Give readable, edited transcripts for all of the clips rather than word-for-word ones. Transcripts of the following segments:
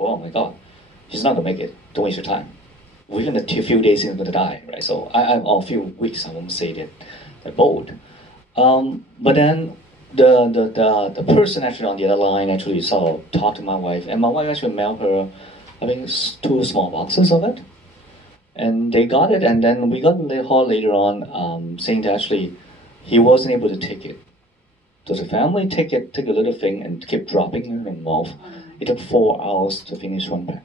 oh my God, he's not gonna make it. Don't waste your time. Within a few days, he's gonna die, right? So or a few weeks, I won't say that they're bold. But then the person actually on the other line actually sort of talked to my wife, and my wife actually mailed her, I think, two small boxes of it. And they got it, and then we got the call later on saying that actually he wasn't able to take it. So the family take a little thing and keep dropping it in the mouth. It took 4 hours to finish one pack.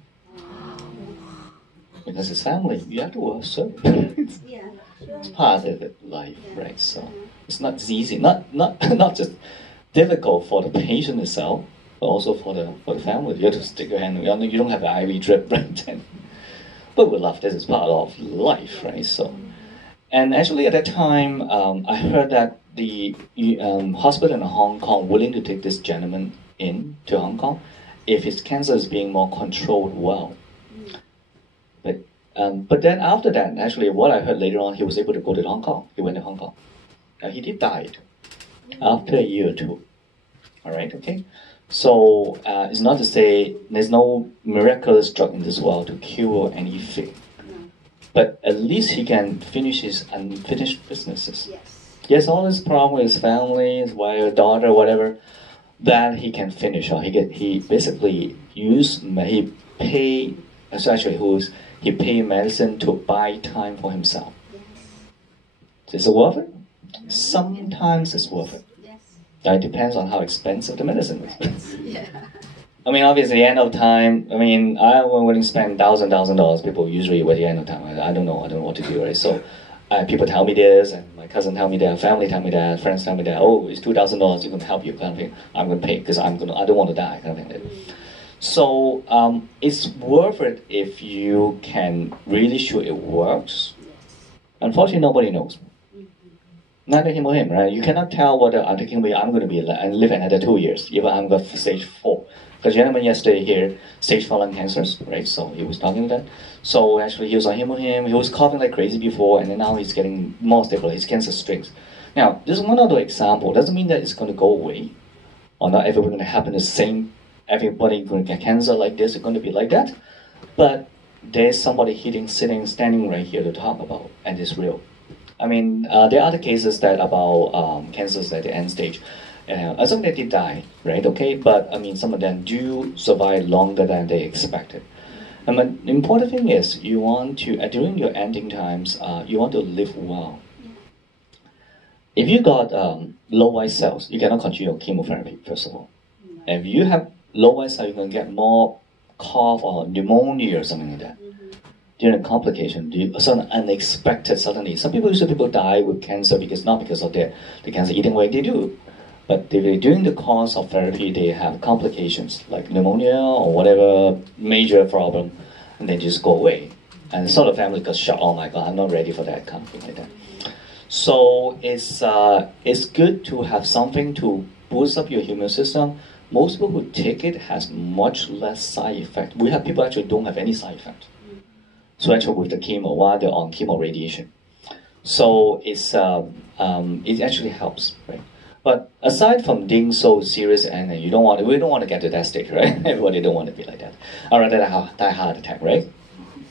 Because it's family, you have to work, so it's part of it, life, right? So it's not easy, not just difficult for the patient itself, but also for the family. You have to stick your hand. You don't have an IV drip, right? But we love this is part of life, right? So, and actually at that time, I heard that the hospital in Hong Kong willing to take this gentleman in to Hong Kong if his cancer is being more controlled well. But then after that, actually, what I heard later on, he was able to go to Hong Kong. He went to Hong Kong. He did die after a year or two. All right, okay. So it's not to say there's no miraculous drug in this world to cure anything, but at least he can finish his unfinished businesses. Yes, all his problem with his family, his wife, daughter, whatever, that he can finish. Or he basically he pay medicine to buy time for himself. Is it worth it? Sometimes it's worth it. It depends on how expensive the medicine is. I mean, obviously, end of time. I mean, I wouldn't spend $1,000. People usually at the end of time. I don't know what to do, right? So, people tell me this, and my cousin tell me that, family tell me that, friends tell me that. Oh, it's $2,000. You can help you, kind of thing. I'm gonna pay because I don't want to die, kind of thing. So it's worth it if you can really sure it works. Unfortunately, nobody knows. Neither him or him, right? You cannot tell whether I'm taking away, I'm going to be and live another 2 years, even I'm got stage 4. Because gentleman yesterday here, stage 4 lung cancers, right? So he was talking about that. So actually he was on him or him, he was coughing like crazy before, and then now he's getting more stable, his cancer strings. Now, this is one other example. Doesn't mean that it's going to go away, or not everyone going to happen the same, everybody going to get cancer like this, it's going to be like that. But there's somebody standing right here to talk about, and it's real. I mean, there are other cases that about cancers at the end stage. Some they did die, right? Okay, but I mean, some of them do survive longer than they expected. And the important thing is, you want to during your ending times, you want to live well. If you got low white cells, you cannot continue your chemotherapy. First of all, if you have low white cells, you're gonna get more cough or pneumonia or something like that. During a complication, sudden unexpected suddenly. Some people die with cancer not because of the cancer eating away, they do. But during the course of therapy, they have complications like pneumonia or whatever major problem, and they just go away. And so the family got shocked, oh my God, I'm not ready for that, kind of thing like that. So it's good to have something to boost up your immune system. Most people who take it has much less side effect. We have people actually don't have any side effect. So actually with the chemo, while they're on chemo radiation. So it actually helps, right? But aside from being so serious, and we don't want to get to that stage, right? Everybody don't want to be like that. I'd rather die heart attack, right?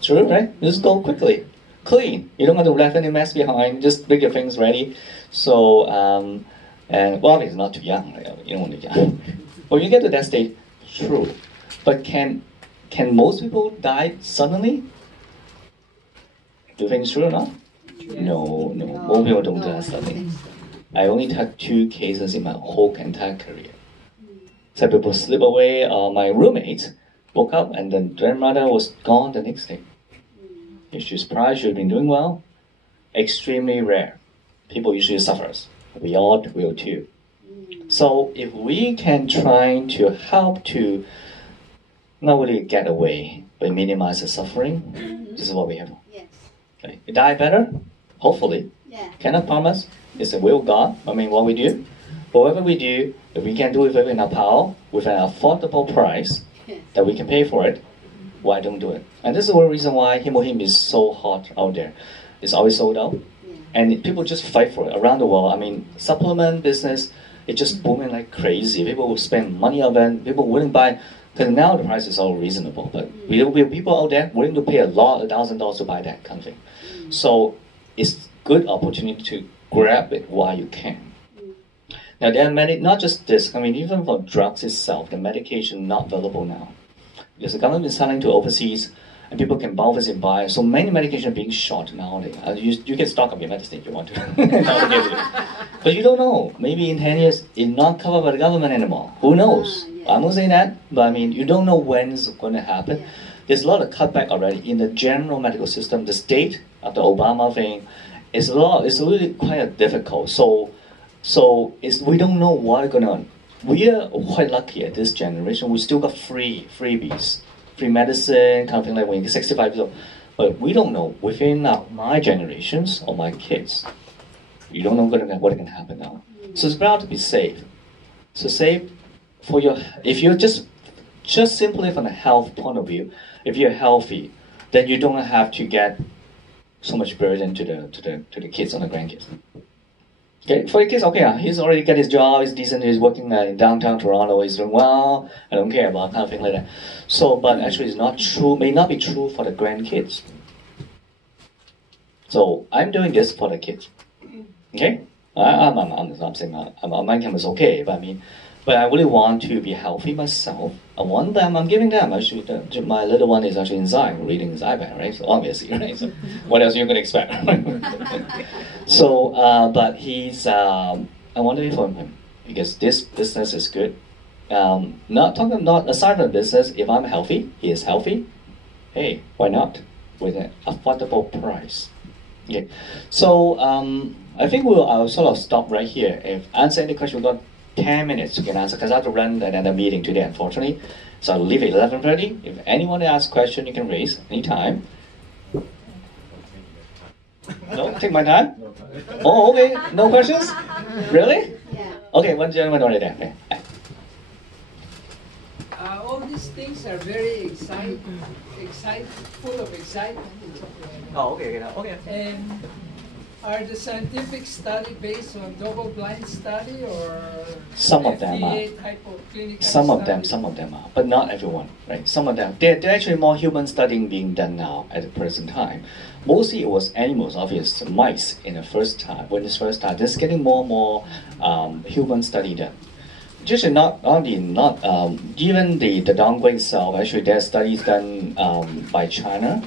True, right? Just go quickly, clean. You don't have to leave any mess behind. Just make your things ready. So and well, it's not too young. Right? You don't want to be young. When you get to that stage, true. But can most people die suddenly? Do you think it's true or not? No. Most people don't die suddenly. I only had 2 cases in my whole entire career. Some people slip away. My roommate woke up and the grandmother was gone the next day. If she's surprised, she'd been doing well. Extremely rare. People usually suffer. We all will too. So if we can try to help to not really get away, but minimize the suffering, this is what we have. Okay. We die better, hopefully. Cannot promise. It's the will of God. I mean, what we do. But whatever we do, if we can do it within our power, with an affordable price, that we can pay for it, why don't do it? And this is one reason why Hemohim is so hot out there. It's always sold out. And people just fight for it around the world. I mean, supplement business, it's just booming like crazy. People will spend money on it. People wouldn't buy Because now the price is all reasonable, but will be people out there willing to pay $1,000 to buy that kind of thing. So it's good opportunity to grab it while you can. Now there are many, not just this, I mean even for drugs itself, the medication not available now. Because the government is selling to overseas, and people can bounce and buy. So many medications are being short nowadays. You can stock up your medicine if you want to. But you don't know. Maybe in 10 years, it's not covered by the government anymore. Who knows? I'm not saying that, but I mean, you don't know when it's going to happen. There's a lot of cutback already in the general medical system. The state, after Obama thing, it's really quite difficult. So we don't know what's going on. We are quite lucky at this generation. We still got freebies, free medicine, kind of thing like when you get 65 years old. But we don't know within my generations or my kids. You don't know what can happen now. So it's better to be safe. So safe for if you're just simply from a health point of view, if you're healthy, then you don't have to get so much burden to the kids and the grandkids. Okay, for the kids, okay, he's already got his job, he's decent, he's working in downtown Toronto, he's doing well, I don't care about kind of thing like that. So, but actually it's not true, may not be true for the grandkids. So, I'm doing this for the kids. Okay? I'm not saying my income is okay, but I really want to be healthy myself. I want them, I'm giving them. Actually, my little one is actually inside, reading his iPad, right? So obviously, right? So what else are you going to expect? So, but I want to inform him because this business is good. Not aside from business, if I'm healthy, he is healthy. Hey, why not? With an affordable price. Okay. So I think I'll sort of stop right here. If answer any question, we've got 10 minutes to get an answer because I have to run another meeting today, unfortunately. So I'll leave at 11:30. If anyone asks a question, you can raise anytime. No, take my time. Oh, okay. No questions? Really? Yeah. Okay, one gentleman already there. Okay. All these things are very full of excitement. Oh, okay, okay. And are the scientific study based on double-blind study or some of them are. Type of clinical some study? of them are, but not everyone, right? Some of them. There are actually more human studying being done now at the present time. Mostly it was animals, obviously mice in the first time. When it's first time, there's getting more and more human study done. Just not even the downgrade itself. Actually, there are studies done by China,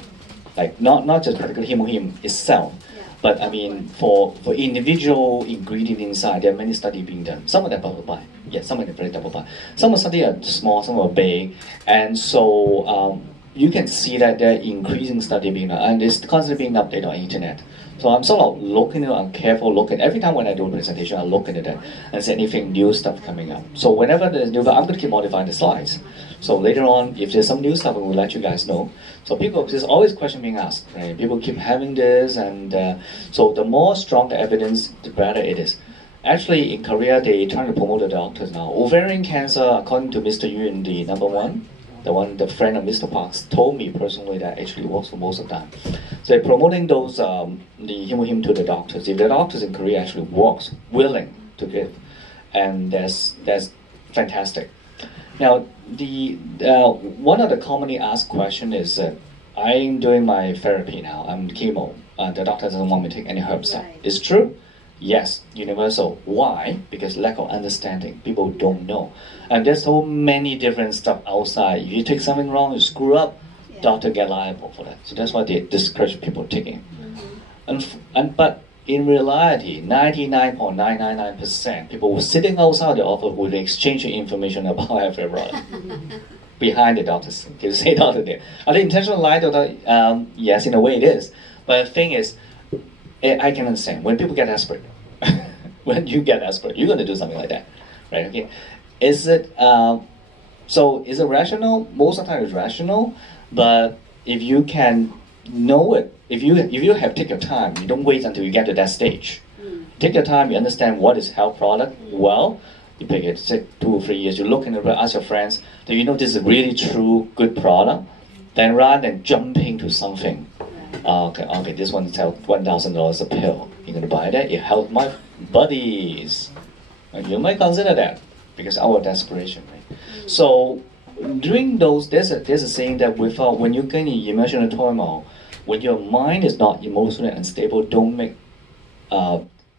like not just particularly hemohim itself. But I mean, for individual ingredient inside, there are many studies being done. Some of them double blind. Yeah, some of them very double blind. Some of the studies are small, some are big. And so you can see that there are increasing study being done. And it's constantly being updated on the internet. So I'm sort of looking at it, I'm careful looking. Every time when I do a presentation, I look into that and see anything new stuff coming up. So whenever there's new, I'm going to keep modifying the slides. So later on, if there's some new stuff, I will let you guys know. So there's always question being asked, right? People keep having this, and so the more strong the evidence, the better it is. Actually, in Korea, they're trying to promote the doctors now. Ovarian cancer, according to Mr. Yun, the number one, the friend of Mr. Parks, told me personally that actually works for most of the time. So they're promoting those, the hemohim to the doctors. If the doctors in Korea actually works, willing to give, and that's fantastic. Now, one of the commonly asked question is, I'm doing my therapy now, I'm chemo, the doctor doesn't want me to take any herbs. Right. It's true? Yes, universal. Why? Because lack of understanding. People don't know. And there's so many different stuff outside. If you take something wrong, you screw up, doctor get liable for that. So that's why they discourage people taking. But in reality, 99.999% people were sitting outside the office would exchange information about healthcare product behind the doctors. You say doctor there. Are they intentional lie, doctor? Yes, in a way it is. But the thing is, I can understand when people get desperate. When you get desperate, you're going to do something like that, right? Okay. Is it is it rational? Most of the time, it's rational. But if you can know it, if you have take your time, you don't wait until you get to that stage. Take your time. You understand what is health product well. You pick it. Say 2 or 3 years. You look in the ask your friends. Do you know this is a really true good product? Then rather than jumping to something. Okay, this one sells $1,000 a pill. You're going to buy that? It helps my buddies. And you might consider that because our desperation, right? So during those, there's a saying that when you're getting emotional turmoil, when your mind is not emotionally unstable, don't make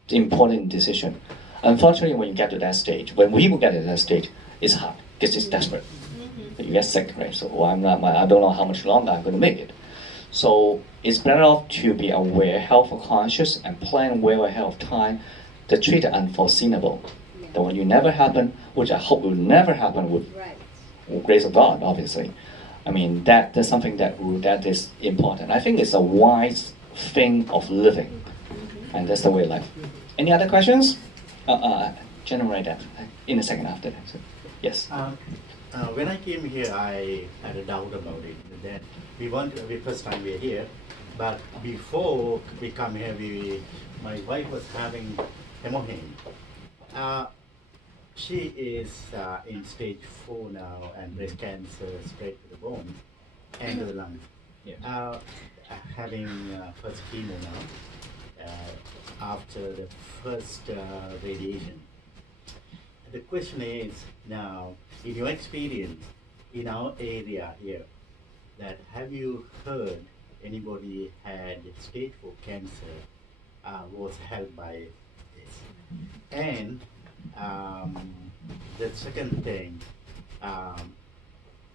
important decision. Unfortunately, when you get to that stage, when we will get to that stage, it's hard because it's desperate. You get sick, right? So I don't know how much longer I'm going to make it. So it's better off to be aware, health conscious, and plan well ahead of time to treat the unforeseeable. That when you never happen, which I hope will never happen with grace of God, obviously. I mean, that's something that is important. I think it's a wise thing of living, and that's the way of life. Any other questions? Generate that in a second after that. So, yes. When I came here, I had a doubt about it. That first time we're here, but before we come here, my wife was having hemorrhage. She is in stage 4 now, and breast cancer spread to the bones and to the lungs. Yeah. Having first chemo now, after the first radiation. The question is now, in your experience in our area here, that have you heard anybody had stage 4 cancer was helped by this? And the second thing,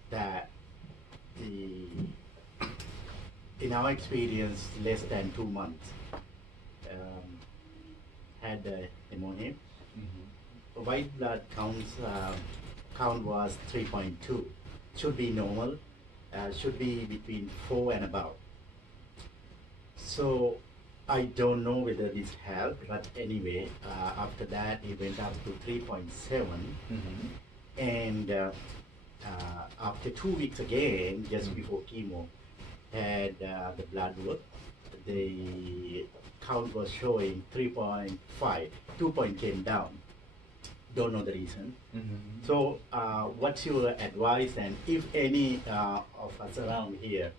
that in our experience, less than 2 months, had pneumonia. White blood count was 3.2. Should be normal. Should be between 4 and above. So I don't know whether this helped, but anyway, after that it went up to 3.7, and after 2 weeks again, just before chemo, had the blood work, the count was showing 3.5, 2 point came down. Don't know the reason. So what's your advice, and if any of us around here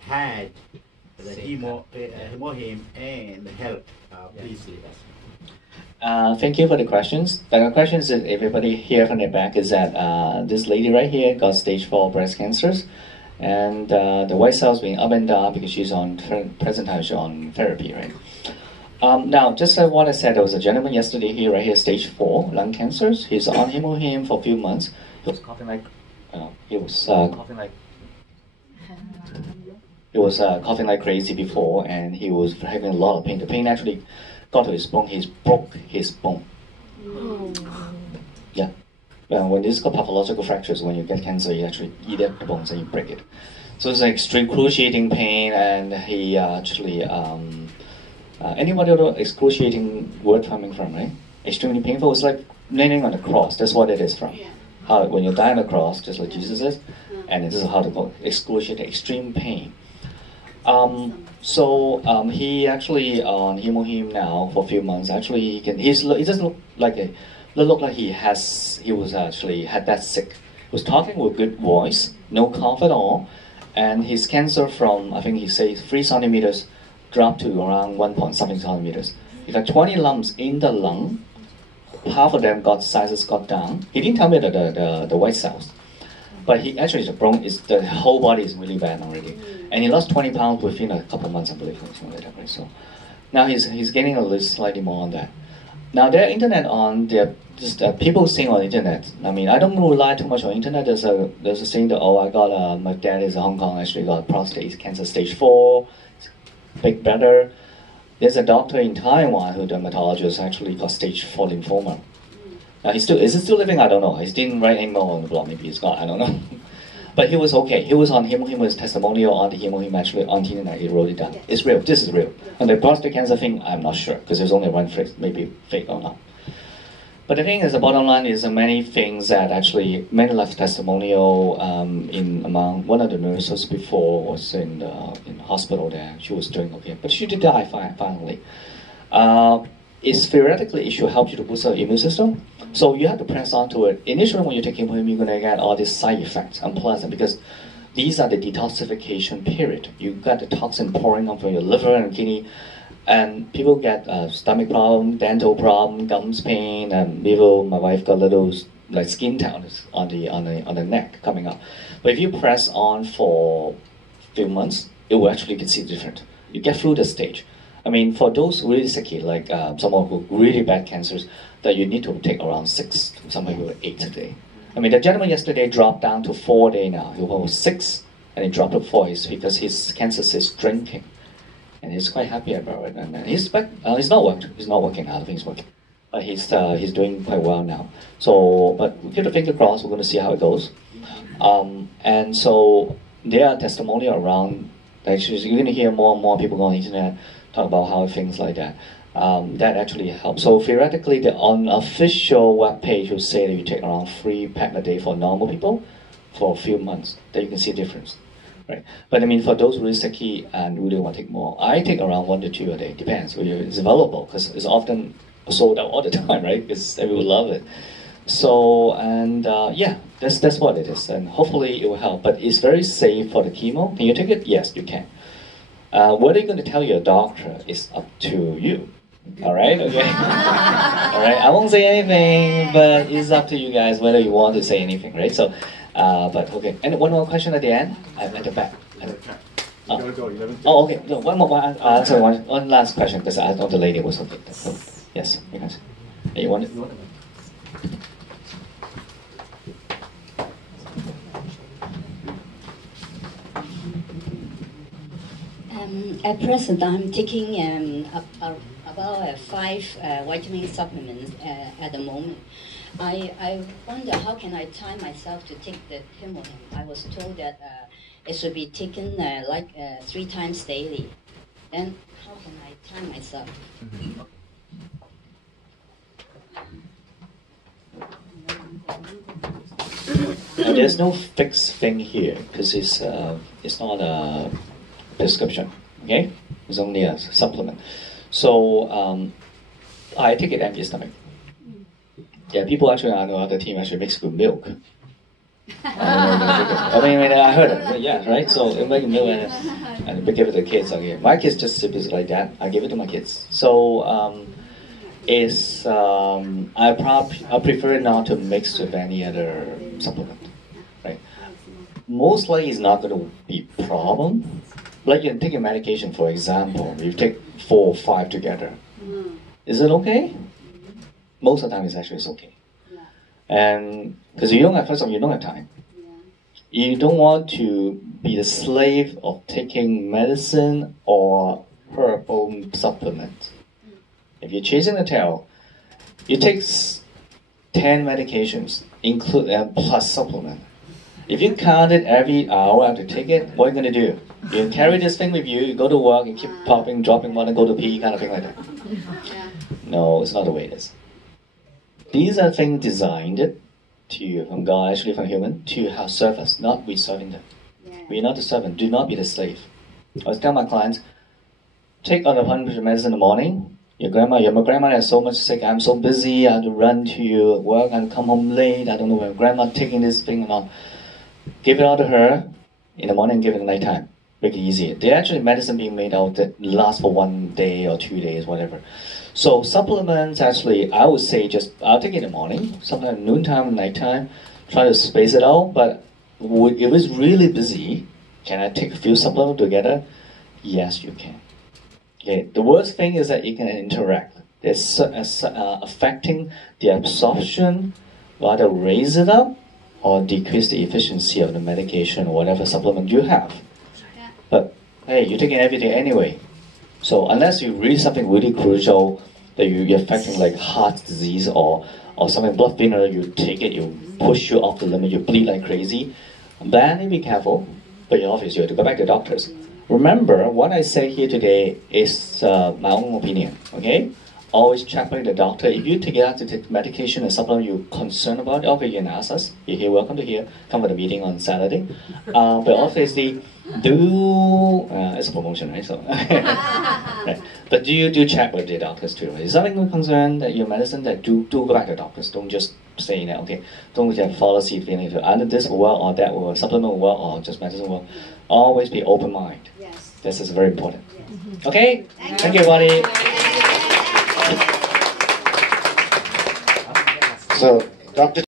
had the hemoheme and help, please leave us. Thank you for the questions. The questions that everybody here from the back is that this lady right here got stage 4 breast cancers, and the white cells being up and down because she's on present time she's on therapy, right? Now, just what I said, there was a gentleman yesterday here, right here, stage 4 lung cancers. He's on hemoheme for a few months. He was coughing like, coughing like crazy before, and he was having a lot of pain. The pain actually got to his bone. He broke his bone. Yeah. When this is called pathological fractures, when you get cancer, you actually eat up the bones and you break it. So it's like excruciating pain, and he actually. Anybody know excruciating word coming from, right? Extremely painful. It's like nailing on the cross. That's what it is from. Yeah. How when you die on the cross, just like Jesus is, and this is how to call it, excruciating, extreme pain. He actually on hemoheme now for a few months. Actually, he doesn't look like he was actually had that sick. He was talking with good voice, no cough at all, and his cancer from I think he says 3 centimeters. Dropped to around 1 point something centimeters. He got 20 lumps in the lung. Half of them sizes got down. He didn't tell me the white cells, but he actually the whole body is really bad already, and he lost 20 pounds within a couple months, I believe. So now he's gaining a little slightly more on that. Now there internet on there. Just people saying on the internet. I mean, I don't rely too much on internet. There's a saying that I got my dad is in Hong Kong. Actually got prostate cancer stage 4. Big brother. There's a doctor in Taiwan who dermatologist actually got stage 4 lymphoma. Now is he still living? I don't know. He didn't write anymore on the blog. Maybe he's gone. I don't know. But he was okay. He was on hemoheme with testimonial on the hemoheme actually on internet. He wrote it down. Yes. It's real. This is real. And the prostate cancer thing, I'm not sure because there's only one phrase. Maybe fake or not. But the thing is, the bottom line is many things that actually many life testimonial among one of the nurses before was in hospital there. She was doing okay, but she did die finally. It's theoretically it should help you to boost your immune system. So you have to press onto it. Initially, when you take hemoheme, you're going to get all these side effects, unpleasant, because these are the detoxification period. You got the toxin pouring up from your liver and kidney. And people get stomach problem, dental problem, gums pain, and my wife got little like skin tone on the neck coming up. But if you press on for a few months, it will actually you can see the difference. You get through the stage. I mean, for those really sicky, like someone who really bad cancers, that you need to take around 6, some people 8 a day. I mean, the gentleman yesterday dropped down to 4 days now. He was 6, and he dropped to 4 because his cancer is drinking, and he's quite happy about it. And he's back. He's not working. He's not working. I don't think he's working, but he's doing quite well now. So, but we keep the finger crossed. We're going to see how it goes. And so there are testimonials around. Actually, you're going to hear more and more people on the internet talk about how things like that. That actually helps. So theoretically, the unofficial web page will say that you take around 3 packs a day for normal people for a few months. Then you can see a difference, right? But I mean, for those really sicky and really want to take more, I take around 1 to 2 a day. Depends. It's available because it's often sold out all the time, right? Because everyone love it. So and yeah, that's what it is, and hopefully it will help. But it's very safe for the chemo. Can you take it? Yes, you can. Whether you're going to tell your doctor is up to you. All right, okay. All right, I won't say anything, but it's up to you guys whether you want to say anything, right? So, but okay. And one more question at the end. I'm at the back. Oh, okay. No, one more. I'll answer one last question because I know the lady was okay. So, yes, you guys. You want it? At present, I'm taking about 5 vitamin supplements at the moment. I wonder how can I time myself to take the Himalayan. I was told that it should be taken 3 times daily. Then how can I time myself? Now, there's no fixed thing here because it's not a prescription, okay? It's only a supplement. So I take it empty stomach. Yeah, people actually, I know other team actually mix with milk. I mean, I heard it, yeah, right? So they make milk and they give it to the kids. Okay. My kids just sip it like that. I give it to my kids. So I prefer not to mix with any other supplement, right? Most likely it's not going to be a problem. Like you take a medication, for example, you take 4 or 5 together. Is it okay? Most of the time, it's okay. And because you don't have, first of all, you don't have time. You don't want to be the slave of taking medicine or herbal supplement. If you're chasing the tail, you take 10 medications, plus supplement. If you count it every hour after take it, what are you going to do? You carry this thing with you, you go to work, you keep popping, dropping one, and go to pee, kind of thing like that. No, it's not the way it is. These are things designed from God, actually from human, to have serve us, not we serving them. We are not the servant. Do not be the slave. I always tell my clients, take on 100 medicine in the morning. Your grandma is so much sick. I'm so busy. I have to run to your work and come home late. I don't know where grandma taking this thing or not. Give it out to her in the morning. Give it at night time. Make it easier. They're actually medicine being made out that lasts for 1 day or 2 days, whatever. So supplements, actually, I would say I'll take it in the morning, sometimes noontime, nighttime, try to space it out. But if it's really busy, can I take a few supplements together? Yes, you can. Okay. The worst thing is that it can interact. It's affecting the absorption, either raise it up or decrease the efficiency of the medication or whatever supplement you have. But hey, you take it every day anyway. So unless you read something really crucial that you're affecting like heart disease or something, blood thinner, you take it, you push you off the limit, you bleed like crazy, then you be careful. But obviously you have to go back to doctors. Remember, what I say here today is my own opinion, okay? Always check with the doctor. If you take it out to take medication and supplement you're concerned about, okay, you can ask us. You're here, welcome to here. Come for the meeting on Saturday. But obviously, it's a promotion, right? So, right. But do check with the doctors too. Is something you're concerned that your medicine, that do go back to the doctors. Don't just say that, okay, don't just follow seat feeling. Either this will work or that will work, supplement will work or just medicine will work. Always be open mind. Yes. This is very important. Yes. Okay? Thank you, everybody. So, Dr.